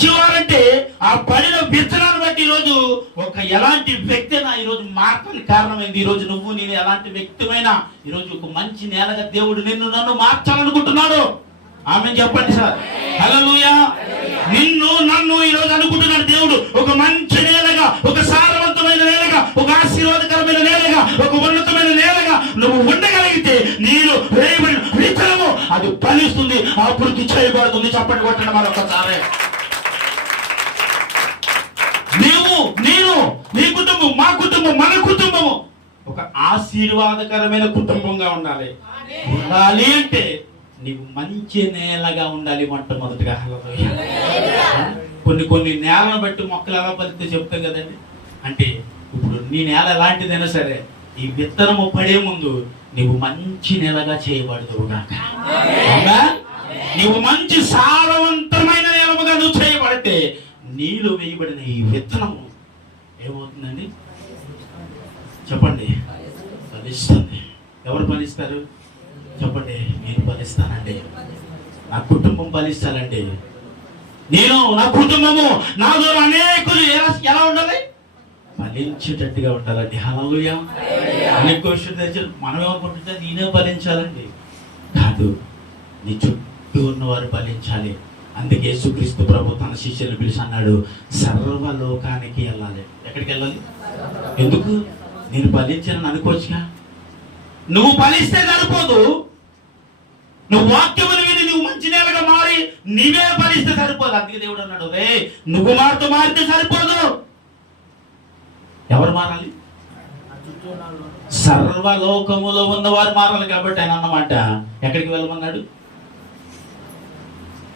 మంచివారంటే ఆ పడిన విత్తనాన్ని బట్టి ఈరోజు ఒక ఎలాంటి వ్యక్తి అయినా ఈరోజు మార్చడానికి కారణమైంది. ఈరోజు నువ్వు నేను ఎలాంటి వ్యక్తిమైనా ఈరోజు ఒక మంచి నేలగా దేవుడు నన్ను మార్చాలనుకుంటున్నాడు. ఆమె చెప్పండి సార్. హల్లెలూయా. నన్ను ఈరోజు అనుకుంటున్నాడు దేవుడు ఒక మంచి నేలగా, ఒక సారవంతమైన నేలగా, ఒక ఆశీర్వాదకరమైన నేలగా, ఒక ఉన్నతమైన నేలగా నువ్వు ఉండగలిగితే నేను వేయబడిన విత్తనము అది ఫలిస్తుంది, అభివృద్ధి చేయబడుతుంది. చెప్పండి కొట్టండి మరొకసారి. నేను నీ కుటుంబం, మా కుటుంబం, మన కుటుంబము ఒక ఆశీర్వాదకరమైన కుటుంబంగా ఉండాలి అంటే నీవు మంచి నేలగా ఉండాలి. మొట్టమొదటిగా కొన్ని నేలను బట్టి మొక్కలు ఎలా ఫలితే చెప్తాం కదండి. అంటే ఇప్పుడు నీ నేల ఎలాంటిదైనా సరే ఈ విత్తనము పడే ముందు నీవు మంచి నేలగా చేయబడదువుగాక. నీవు మంచి సారవంతమైన నేలముగా నువ్వు చేయబడితే నీళ్ళు వేయబడిన ఈ విత్తనము ఏమవుతుందండి చెప్పండి? ఫలిస్తుంది. ఎవరు ఫలిస్తారు చెప్పండి? నేను ఫలిస్తానండి. నా కుటుంబం ఫలిస్తానండి. నేను, నా కుటుంబము, నా ద్వారా అనేకులు ఎలా ఉండాలి? ఫలించేటట్టుగా ఉండాలండి. హల్లెలూయా. అనేక విషయం తెలిసి మనం ఏమనుకుంటుంటే నేనే ఫలించాలండి. కాదు, నీ చుట్టూ ఉన్నవారు ఫలించాలి. అందుకే యేసుక్రీస్తు ప్రభు తన శిష్యులను పిలిచి అన్నాడు, సర్వలోకానికి వెళ్ళాలి. ఎక్కడికి వెళ్ళాలి? ఎందుకు? నేను ఫలించానని అనుకోవచ్చుగా. నువ్వు ఫలిస్తే సరిపోదు. నువ్వు వాక్యములు విని నువ్వు మంచి నేలగా మారి నీవే ఫలిస్తే సరిపోదు. అందుకే దేవుడు అన్నాడు, రే నువ్వు మారితే సరిపోదు. ఎవరు మారాలి? సర్వలోకములో ఉన్నవారు మారాలి. కాబట్టి ఆయన అన్నమాట ఎక్కడికి వెళ్ళమన్నాడు?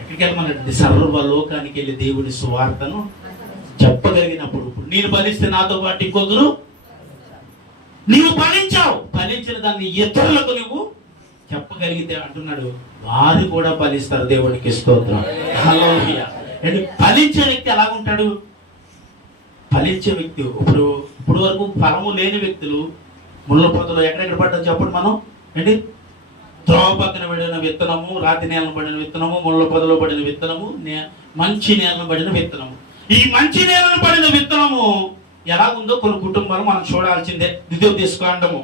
ఎక్కడికి వెళ్ళమన్నాడు? సర్వలోకానికి వెళ్ళి దేవుని సువార్తను చెప్పగలిగినప్పుడు నేను ఫలిస్తే నాతో పాటు ఇంకొకరు, నీవు ఫలించావు, ఫలించిన దాన్ని ఇతరులకు నువ్వు చెప్పగలిగితే అంటున్నాడు వారు కూడా ఫలిస్తారు. దేవునికి స్తోత్రం. హల్లెలూయా. అంటే ఫలించే వ్యక్తి ఎలాగుంటాడు? ఫలించే వ్యక్తి ఇప్పుడు వరకు ఫలము లేని వ్యక్తులు ముళ్ళ పొదలు ఎక్కడెక్కడ పడ్డా చెప్పండి మనం ఏంటి? త్రోవ పక్కన పడిన విత్తనము, రాతి నేలను పడిన విత్తనము, ముళ్ళ పొదలో పడిన విత్తనము, మంచి నేలను పడిన విత్తనము. ఈ మంచి నేలను పడిన విత్తనము ఎలాగుందో కొన్ని కుటుంబాలు మనం చూడాల్సిందే. ద్వితీయోపదేశకాండము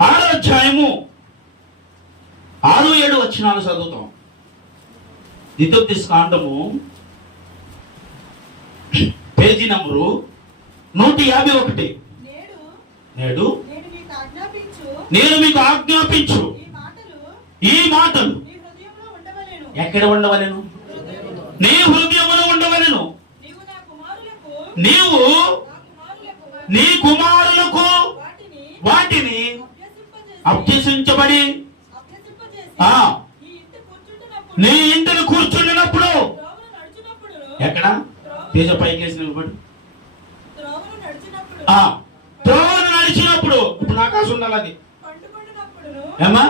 6వ అధ్యాయము 6-7 వచనాలు చదువుతాం. ద్వితీయోపదేశకాండము పేజీ నంబరు 151. నేడు నేను మీకు ఆజ్ఞాపించు ఈ మాటలు ఎక్కడ ఉండవలెను? నీ హృదయములో ఉండవలెను. నీవు నీ కుమారులకు వాటిని అభ్యసించబడి నీ ఇంటిని కూర్చుండినప్పుడు ఎక్కడ తేజ పైకి వేసి నిలబడి త్రోవను నడిచినప్పుడు ఇప్పుడు ఆకాశం ఉండాలని ఏమా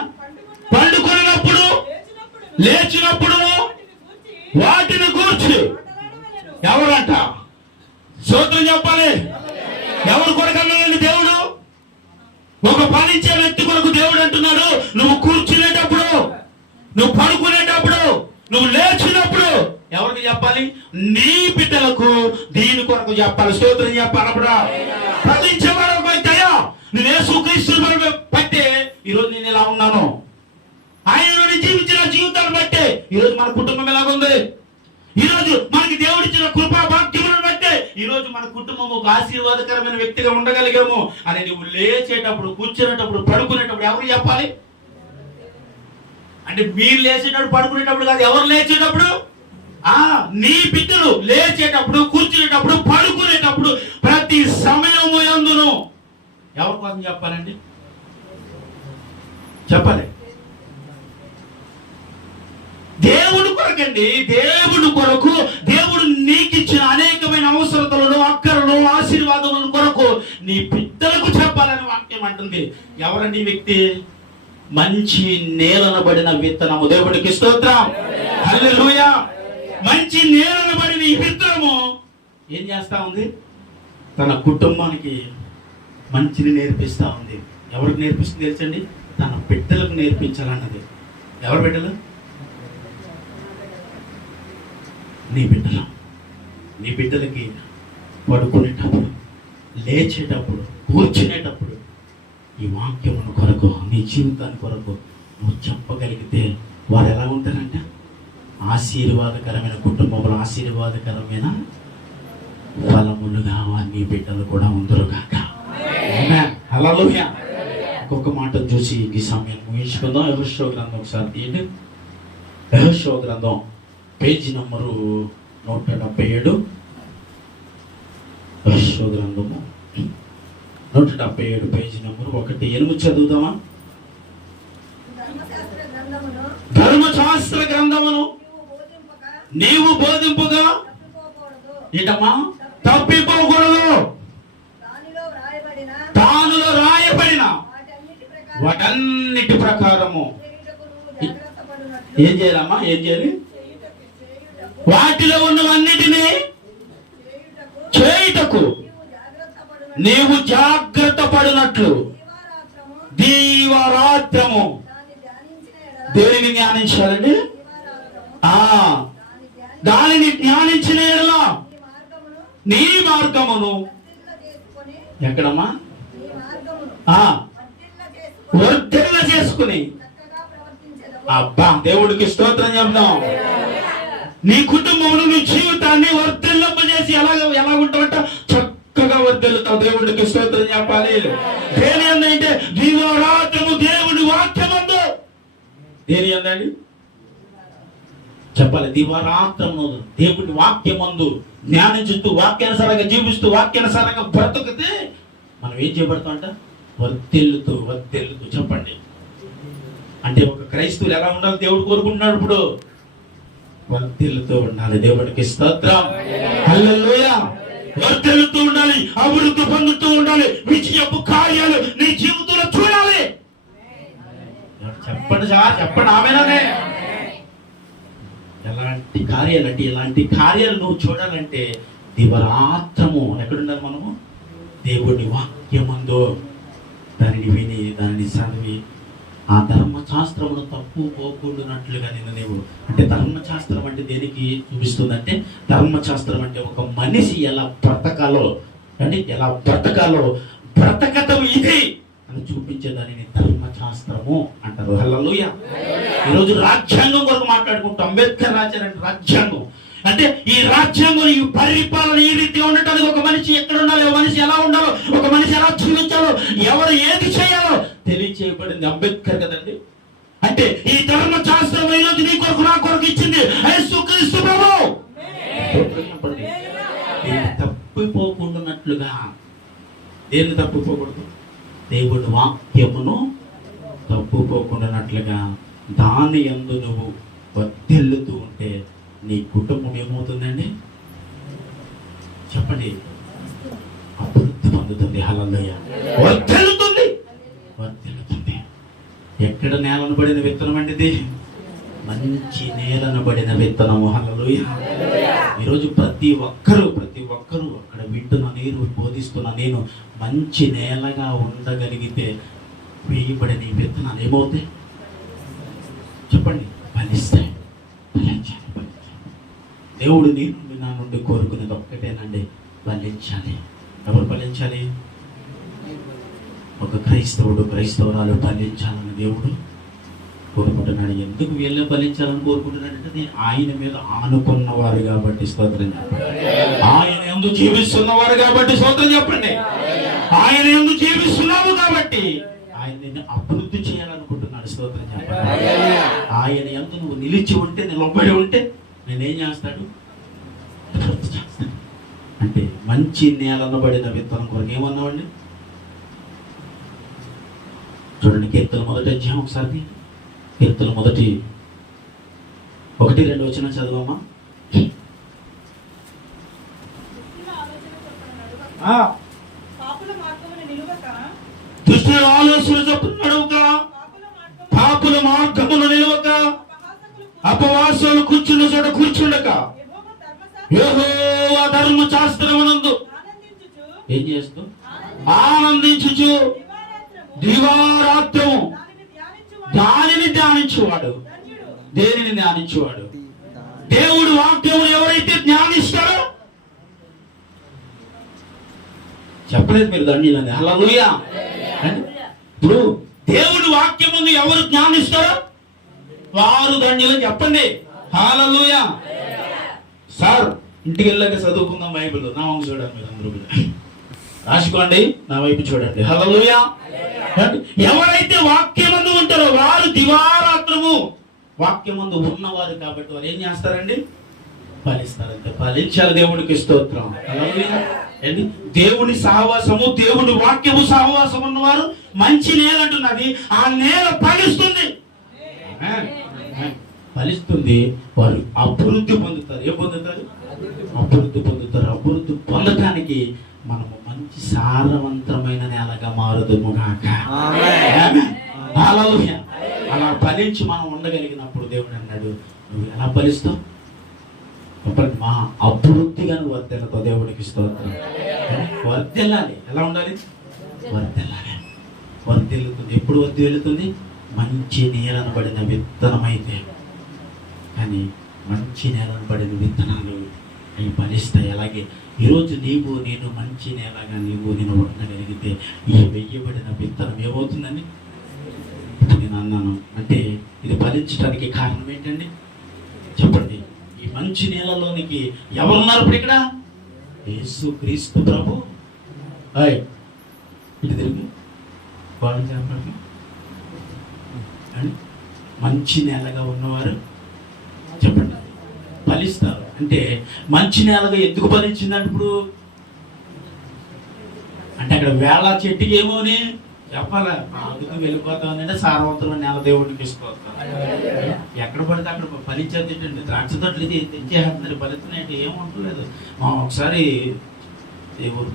పండుకున్నప్పుడు లేచినప్పుడు వాటిని కూర్చి ఎవరంట స్తోత్రం చెప్పాలి. ఎవరు కొరకన్నాడండి దేవుడు? ఒక ఫలించే వ్యక్తి కొరకు దేవుడు అంటున్నాడు, నువ్వు కూర్చునేటప్పుడు, నువ్వు పడుకునేటప్పుడు, నువ్వు లేచినప్పుడు ఎవరికి చెప్పాలి? నీ బిడ్డలకు దీని కొరకు చెప్పాలి. స్తోత్రం చెప్పాలప్పుడు ఫలించేవాడు ఒక వ్యక్తయ్యా. నువ్వు యేసుక్రీస్తు బట్టే ఈరోజు నేను ఇలా ఉన్నాను. ఆయన జీవించిన జీవితాన్ని బట్టే ఈరోజు మన కుటుంబం ఎలాగుంది. ఈరోజు మనకి దేవుడిచ్చిన కృపా భాగ్యములను బట్టే ఈరోజు మన కుటుంబం ఒక ఆశీర్వాదకరమైన వ్యక్తిగా ఉండగలిగాము అని నువ్వు లేచేటప్పుడు, కూర్చునేటప్పుడు, పడుకునేటప్పుడు ఎవరు చెప్పాలి? అంటే మీరు లేచేటప్పుడు, పడుకునేటప్పుడు కాదు, ఎవరు లేచేటప్పుడు? నీ బిడ్డలు లేచేటప్పుడు, కూర్చునేటప్పుడు, పడుకునేటప్పుడు, ప్రతి సమయము యందును ఎవరి కోసం చెప్పాలండి? చెప్పాలి. దేవుడు కొరకండి. దేవుడు కొరకు, దేవుడు నీకు ఇచ్చిన అనేకమైన అవసరతలను, అక్కరలు, ఆశీర్వాదములను కొరకు నీ బిడ్డలకు చెప్పాలని వాక్యం అంటుంది. ఎవరండి వ్యక్తి? మంచి నేలనబడిన విత్తనము. దేవుడికి స్తోత్రం. హల్లెలూయా. మంచి నేలనబడిన ఈ విత్తనము ఏం చేస్తా ఉంది? తన కుటుంబానికి మంచిని నేర్పిస్తా ఉంది. ఎవరికి నేర్పిస్తుంది తెలుసండి? తన బిడ్డలకు నేర్పించాలన్నది. ఎవరి బిడ్డలు? నీ బిడ్డలకి పడుకునేటప్పుడు, లేచేటప్పుడు, కూర్చునేటప్పుడు ఈ వాక్యమును కొరకు, నీ జీవితాన్ని కొరకు నువ్వు చెప్పగలిగితే వారు ఎలా ఉంటారంటే ఆశీర్వాదకరమైన కుటుంబంలో ఆశీర్వాదకరమైన ఫలములుగా నీ బిడ్డలు కూడా ఉందరుగాక. హల్లెలూయా. ఇంకొక మాట చూసి ఈ సమయం ముగించుకుందాం. యెహోషువ గ్రంథం ఒకసారి తీయండి. యెహోషువ గ్రంథం పేజీ నంబరు 177. యెహోషువ గ్రంథము 177 పేజీ నంబరు 1-8 చదువుదామా? ధర్మశాస్త్ర గ్రంథమును నీవు బోధింపుగా ఏంటమ్మా తప్పిపోకూడదు. దానిలో రాయబడిన వాటన్నిటి ప్రకారము ఏం చేయాలమ్మా? ఏం చేయాలి? వాటిలో ఉన్నవన్నిటినీ చేయుటకు నీవు జాగ్రత్త పడినట్లు దీవారాత్రము దేనిని ధ్యానించాలండి? దానిని ధ్యానించిన యెడల నీ మార్గమును ఎక్కడమ్మా వర్ధిల్ల చేసుకుని, అబ్బా దేవుడికి స్తోత్రం చెప్దాం. నీ కుటుంబమును, నీ జీవితాన్ని వర్ధిల్లింపజేసి ఎలా ఉంటావంట? చక్కగా వర్ధిల్లుతావు. దేవుడికి స్తోత్రం చెప్పాలి. దేని అంటే దీవారాత్రము దేవుడి వాక్యమందు. దేని అందండి చెప్పాలి? దీవారాత్రము దేవుడి వాక్యమందు జ్ఞానించుతూ, వాక్యానుసారంగా జీవిస్తూ, వాక్యానుసారంగా బ్రతుకుతే మనం ఏం చేయబడతాం అంట? వర్ధిల్లుతూ చెప్పండి. అంటే ఒక క్రైస్తవులు ఎలా ఉండాలి దేవుడు కోరుకుంటున్నాడు? ఇప్పుడు వర్ధిల్లుతూ ఉండాలి. దేవుడికి స్తోత్రం. హల్లెలూయా. వర్ధిల్లుతూ ఉండాలి, అభివృద్ధి పొందుతూ ఉండాలి, విజయపు కార్యాలు నీ జీవితంలో చూడాలి. చెప్పండి సార్, చెప్పండి. ఆమేనే. ఎలాంటి కార్యాలు అంటే, ఇలాంటి కార్యాలు నువ్వు చూడాలంటే దివరాత్రము ఎక్కడుండాలి? మనము దేవుడి వాక్యమందు దానిని విని, దానిని చదివి, ఆ ధర్మశాస్త్రమును తప్పు పోకుండానట్లుగా నీవు అంటే ధర్మశాస్త్రం అంటే దేనికి చూపిస్తుందంటే, ధర్మశాస్త్రం అంటే ఒక మనిషి ఎలా బ్రతకాలో అంటే ఎలా బ్రతకటం ఇది అని చూపించే దానిని ధర్మశాస్త్రము అంటారు. హల్లెలూయా. ఈరోజు రాజ్యాంగం కొరకు మాట్లాడుకుంటాం. అంబేద్కర్ రాశారంటే రాజ్యాంగం అంటే ఈ రాజ్యాంగం, ఈ పరిపాలన ఈ రీతిగా ఉండటానికి ఒక మనిషి ఎక్కడ ఉండాలి, ఒక మనిషి ఎలా ఉండాలో, ఒక మనిషి ఎలా జీవించాలో, ఎవరు ఏది చేయాలో తెలియచేయబడింది అంబేద్కర్ కదండి. అంటే ఈ ధర్మశాస్త్రం ఈరోజు నీ కొరకు నా కొరకు ఇచ్చింది యేసుక్రీస్తు ప్రభువు. తప్పిపోకుండానట్లుగా దేన్ని తప్పిపోకూడదు? దేవుడి వాక్యమును తప్పుపోకుండానట్లుగా దాని యందు నువ్వు వర్ధిల్లుతూ ఉంటే నీ కుటుంబం ఏమవుతుందండి? చెప్పండి. అభివృద్ధి పొందుతుంది. హల్లెలూయా. వర్ధిల్లుతుంది. ఎక్కడ నేలను పడిన విత్తనం అండి ఇది? మంచి నేలను పడిన విత్తనము. హల్లెలూయా. ఈరోజు ప్రతి ఒక్కరూ అక్కడ వింటున్న నేను, బోధిస్తున్న నేను మంచి నేలగా ఉండగలిగితే వేయబడిన ఈ విత్తనాలు ఏమవుతాయి? చెప్పండి. ఫలిస్తాయి. దేవుడు నీ నుండి, నా నుండి కోరుకునేది ఒక్కటేనండి, ఫలించాలి. ఎవరు ఫలించాలి? ఒక క్రైస్తవురాలు ఫలించాలని దేవుడు కోరుకుంటున్నాడు. ఎందుకు వీళ్ళని ఫలించాలని కోరుకుంటున్నాడంటే ఆయన మీద ఆనుకున్నవారు కాబట్టి స్తోత్రం చెప్పండి. ఆయన యందు జీవిస్తున్నవారు కాబట్టి స్తోత్రం చెప్పండి. ఆయన యందు జీవిస్తున్నావు కాబట్టి ఆయన నిన్ను అభివృద్ధి చేయాలనుకుంటున్నాడు. స్తోత్రం చెప్పండి. ఆయన యందు నువ్వు నిలిచి ఉంటే, నిలబడి ఉంటే నేనేం చేస్తాడు? అభివృద్ధి చేస్తాడు. అంటే మంచి నేలను పడిన విత్తనం కొరకు ఏమన్నామండి? చూడండి, కీర్తన 1వ అధ్యాయం ఒకసారి. కీర్తన 1:1-2 వచనం చదవమ్మా. దుష్టుల ఆలోచన చొప్పున నడవక, పాపుల మార్గమున నిలవక, అపవాసాలు కూర్చున్న చోట కూర్చుండక, యెహోవా ధర్మశాస్త్రమునందు ఏం చేస్తూ ఆనందించుచు దివారాత్రము దానిని ధ్యానించువాడు. దేనిని ధ్యానించువాడు? దేవుడి వాక్యం ఎవరైతే ధ్యానిస్తారో, చెప్పలేదు మీరు ధన్యులని. హల్లెలూయా. ఇప్పుడు దేవుడి వాక్యం ముందు ఎవరు ధ్యానిస్తారో వారు ధన్యులని చెప్పండి. హల్లెలూయా. సార్ ఇంటికి వెళ్ళాక చదువుకుందాం బైబిల్. నా వంశ చూడండి, మీరు అందరూ రాసుకోండి, నా వైపు చూడండి. హల్లెలూయా. ఎవరైతే వాక్యమందు ఉంటారో వారు దివారాత్రము వాక్యమందు ఉన్నవారు కాబట్టి వారు ఏం చేస్తారండి? ఫలిస్తారంటే ఫలించాలి. దేవునికి స్తోత్రం. హల్లెలూయా. దేవుని సహవాసము, దేవుని వాక్యము సహవాసం ఉన్నవారు మంచి నేల అంటున్నది. ఆ నేల ఫలిస్తుంది, ఫలిస్తుంది. వారు అభివృద్ధి పొందుతారు. ఏం పొందుతారు? అభివృద్ధి పొందుతారు. అభివృద్ధి పొందటానికి మనము మంచి సారవంతమైన నేలగా మారుదుము గాక. హల్లెలూయా. అలా ఫలించి మనం ఉండగలిగినప్పుడు దేవుడు అన్నాడు, నువ్వు ఎలా ఫలిస్తావు? మా అభివృద్ధిగా నువ్వు వర్ధిల్లుతావు. దేవుడికి స్తోత్రం. వర్ధిల్లాలి. ఎలా ఉండాలి? వర్ధిల్లాలి. వర్ధిల్లుతుంది. ఎప్పుడు వర్ధిల్లుతుంది? మంచి నేలను పడిన విత్తనం అయితే. కానీ మంచి నేలను పడిన విత్తనాలు అవి ఫలిస్తాయి. అలాగే ఈరోజు నేను మంచి నేలగా నేను ఉండగలిగితే ఈ వెయ్యబడిన విత్తనం ఏమవుతుందని ఇప్పుడు నేను అన్నాను. అంటే ఇది ఫలించడానికి కారణం ఏంటండి? చెప్పండి. ఈ మంచి నేలలోనికి ఎవరున్నారు ఇప్పుడు ఇక్కడ? యేసు క్రీస్తు ప్రభు. ఇటు తిరిగి వాళ్ళు చెప్పండి. మంచి నేలగా ఉన్నవారు చెప్పండి ఫలిస్తారు. అంటే మంచి నేలగా ఎందుకు ఫలించిందంటే ఇప్పుడు అంటే అక్కడ వేళ చెట్టుకి ఏమోని చెప్పాలా, అందుకు వెళ్ళిపోతామని సారవంతమైన నేల దేవుడికి ఇసుకోవస్తాం. ఎక్కడ పడితే అక్కడ ఫలించేది ఏంటండి? ద్రాక్ష తోటలు ఇది తెచ్చేస్తున్నారు, ఫలిస్తున్నాయంటే ఏముంటలేదు. ఒకసారి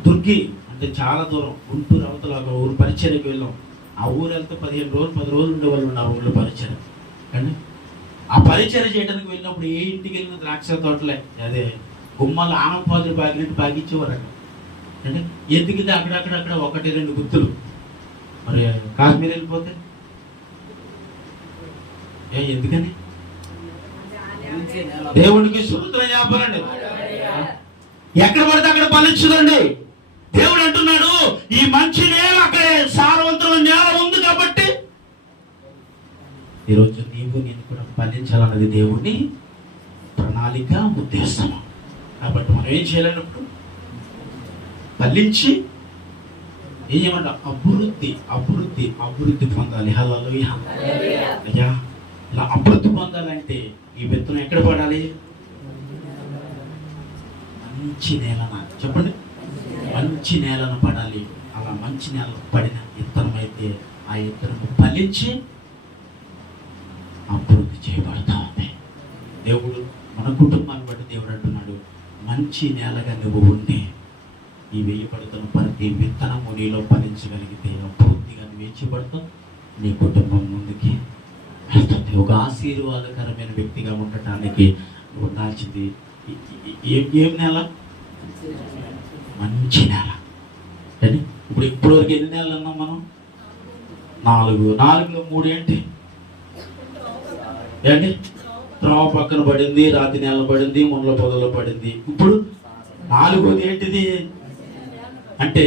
దుర్గి అంటే చాలా దూరం, గుంటూరు అవతల ఒక ఊరు పరిచయకి వెళ్ళాం. ఆ ఊరు వెళ్తే 15 రోజులు 10 రోజులు ఉండేవాళ్ళు ఆ ఊళ్ళో పరిచయం. కానీ ఆ పరిచయం చేయడానికి వెళ్ళినప్పుడు ఏ ఇంటికి వెళ్ళిన ద్రాక్ష తోటలే, అదే గుమ్మలు ఆనంపాదులు బాగినట్టు బాగిచ్చేవారు అక్కడ. అంటే ఎందుకంటే అక్కడక్కడక్కడ 1-2 గుర్తులు. మరి కాశ్మీర్ వెళ్ళిపోతే ఎందుకని? దేవుడికి స్తోత్రం చెప్పాలండి. ఎక్కడ పడితే అక్కడ ఫలించదండి. దేవుడు అంటున్నాడు, ఈ మంచి నేల అక్కడ సారవంతమైన నేల ఉంది కాబట్టి ఈరోజు నేను కూడా ఫలించాలన్నది దేవుని ప్రణాళిక, ఉద్దేశం. కాబట్టి మనం ఏం చేయాలన్నప్పుడు ఫలించి ఏం చేయమంట? అభివృద్ధి పొందాలి. హల్లెలూయా. అయ్యా, ఇలా అభివృద్ధి పొందాలంటే ఈ విత్తనం ఎక్కడ పడాలి? మంచి నేలన. చెప్పండి, మంచి నేలను పడాలి. అలా మంచి నేల పడిన విత్తనం అయితే ఆ విత్తనం ఫలించి అభివృద్ధి చేయబడతా ఉంది. దేవుడు మన కుటుంబాన్ని బట్టి దేవుడు అంటున్నాడు, మంచి నేలగా నువ్వు ఉండి ఈ వేయబడుతున్న ప్రతి విత్తనము నీలో ఫలించగలిగితే అభివృద్ధిగా నువ్వు వేయబడతావు. నీ కుటుంబం ముందుకి వెళ్తుంది. ఒక ఆశీర్వాదకరమైన వ్యక్తిగా ఉండటానికి ఉండాల్సింది ఏం నేల? మంచి నేల. కానీ ఇప్పుడు ఇప్పటివరకు ఎన్ని నెలలు అన్నాం మనం? 4లో 3 ఏంటి? త్రోవ పక్కన పడింది, రాతి నేల పడింది, ముళ్ళ పొదలో పడింది. ఇప్పుడు 4వది ఏంటిది అంటే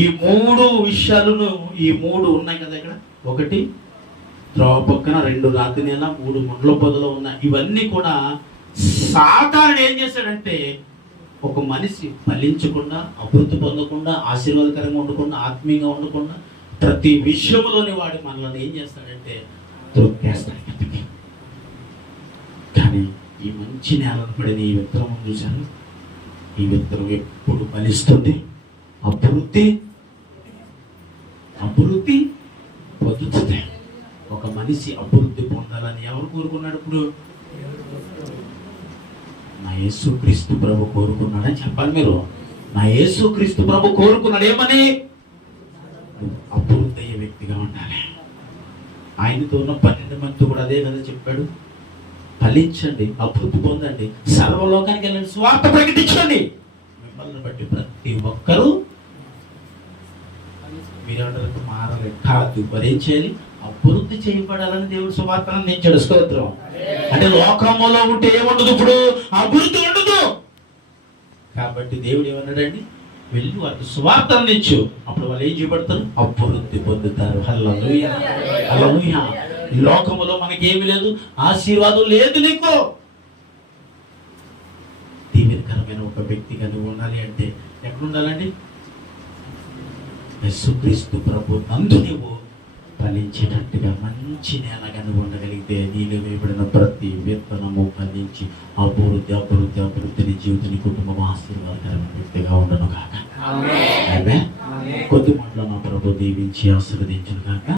ఈ 3 విషయాలను, ఈ 3 ఉన్నాయి కదా ఇక్కడ. 1 త్రోవ పక్కన, 2 రాతి నేల, 3 ముళ్ళ పొదలో ఉన్నాయి. ఇవన్నీ కూడా సాతానుడు ఏం చేశాడంటే ఒక మనిషి ఫలించకుండా, అభివృద్ధి పొందకుండా, ఆశీర్వాదకరంగా ఉండకుండా, ఆత్మీయంగా ఉండకుండా ప్రతి విషయంలోని వాడు మనల్ని ఏం చేస్తాడంటే తొక్కేస్తాడు. కానీ ఈ మంచి నేలను పడిన ఈ విత్తనం చూశాను, ఈ విత్తనం ఎప్పుడు ఫలిస్తుంది, అభివృద్ధి పొందుతుంది. ఒక మనిషి అభివృద్ధి పొందాలని ఎవరు కోరుకున్నాడు? ఇప్పుడు నా యేసుక్రీస్తు ప్రభు కోరుకున్నాడని చెప్పాలి మీరు. నా యేసుక్రీస్తు ప్రభు కోరుకున్నాడు ఏమని? అభివృద్ధి అయ్యే వ్యక్తిగా ఉండాలి. ఆయనతో ఉన్న 12 మందితో కూడా అదే కదా చెప్పాడు, ఫలించండి, అభివృద్ధి పొందండి, సర్వలోకానికి వెళ్ళండి, స్వార్థ ప్రకటించండి. మిమ్మల్ని బట్టి ప్రతి ఒక్కరూ మీరెవరికి మారాలి కాదు, మరి ఏం చేయాలి? అభివృద్ధి చేయబడాలని దేవుడు సువార్తను అందించాడు. స్తోత్రం. అంటే లోకములో ఉంటే ఏముండదు, ఇప్పుడు అభివృద్ధి ఉండదు. కాబట్టి దేవుడు ఏమన్నాడండి, వెళ్ళి వాళ్ళకి సువార్త అందించు, అప్పుడు వాళ్ళు ఏం చేయబడతారు, అభివృద్ధి పొందుతారు. హల్లెలూయా, హల్లెలూయా. ఈ లోకములో మనకేమి లేదు, ఆశీర్వాదం లేదు. నీకు దీవెనకరమైన ఒక వ్యక్తిగా నువ్వు ఉండాలి అంటే ఎక్కడ ఉండాలండి, యేసుక్రీస్తు ప్రభు నందు నువ్వు ఫలించేటట్టుగా మంచి నేలగా నువ్వు ఉండగలిగితే నీలో వేయబడిన ప్రతి విత్తనము ఫలించి అభివృద్ధి అభివృద్ధి అభివృద్ధి నీ జీవితం, నీ కుటుంబం ఆశీర్వాదకరమైన వ్యక్తిగా ఉండను కాక. కొద్ది మాటలో నా ప్రభు దీవించి ఆశీర్వదించును కాక.